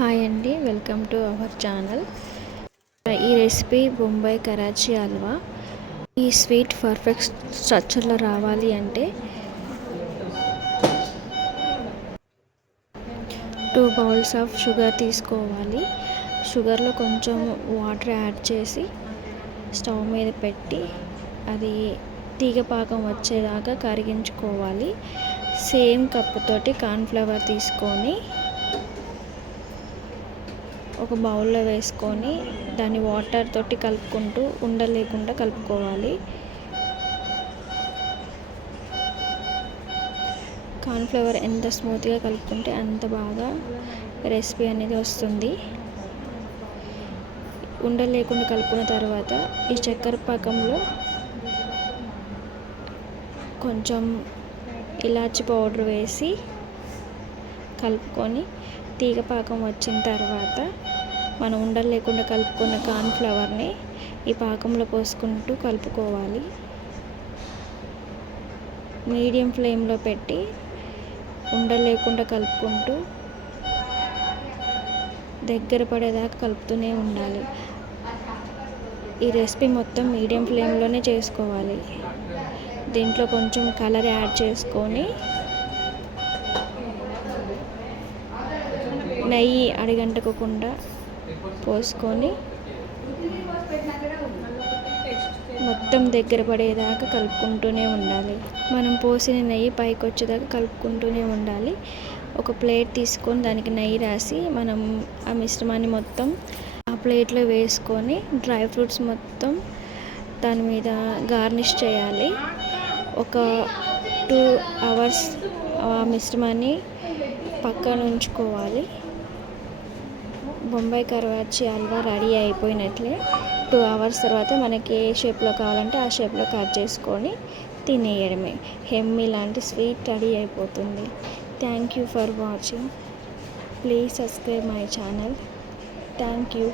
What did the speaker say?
Hi అండి, welcome to our channel. ఈ recipe Bombay Karachi halwa. ఈ స్వీట్ పర్ఫెక్ట్ స్ట్రక్చర్లో రావాలి అంటే 2 బౌల్స్ ఆఫ్ షుగర్ తీసుకోవాలి. షుగర్లో కొంచెం వాటర్ యాడ్ చేసి స్టవ్ మీద పెట్టి అది తీగ పాకం వచ్చేదాకా కరిగించుకోవాలి. సేమ్ కప్పుతోటి కార్న్ఫ్లవర్ తీసుకొని ఒక బౌల్లో వేసుకొని దాన్ని వాటర్ తోటి కలుపుకుంటూ ఉండలేకుండా కలుపుకోవాలి. కార్న్ఫ్లవర్ ఎంత స్మూత్గా కలుపుకుంటే అంత బాగా రెసిపీ అనేది వస్తుంది. ఉండలేకుండా కలుపుకున్న తర్వాత ఈ చక్కెర పాకంలో కొంచెం ఇలాచి పౌడర్ వేసి కలుపుకొని తీగ పాకం వచ్చిన తర్వాత మనం ఉండలు లేకుండా కలుపుకున్న కార్న్ఫ్లవర్ని ఈ పాకంలో పోసుకుంటూ కలుపుకోవాలి. మీడియం ఫ్లేమ్లో పెట్టి ఉండలు లేకుండా కలుపుకుంటూ దగ్గర పడేదాకా కలుపుతూనే ఉండాలి. ఈ రెసిపీ మొత్తం మీడియం ఫ్లేమ్లోనే చేసుకోవాలి. దీంట్లో కొంచెం కలర్ యాడ్ చేసుకొని నెయ్యి అడిగంటకుండా పోసుకొని మొత్తం దగ్గర పడేదాకా కలుపుకుంటూనే ఉండాలి. మనం పోసిన నెయ్యి పైకి వచ్చేదాకా కలుపుకుంటూనే ఉండాలి. ఒక ప్లేట్ తీసుకొని దానికి నెయ్యి రాసి మనం ఆ మిశ్రమాన్ని మొత్తం ఆ ప్లేట్లో వేసుకొని డ్రై ఫ్రూట్స్ మొత్తం దాని మీద గార్నిష్ చేయాలి. ఒక 2 అవర్స్ ఆ మిశ్రమాన్ని పక్కన ఉంచుకోవాలి. బొంబాయి కరాచీ హల్వా రెడీ అయిపోయినట్లే. 2 అవర్స్ తర్వాత మనకి ఏ షేప్లో కావాలంటే ఆ షేప్లో కట్ చేసుకొని తినేయడమే. హెమ్మీ లాంటి స్వీట్ రెడీ అయిపోతుంది. Thank you for watching. Please subscribe my channel. Thank you.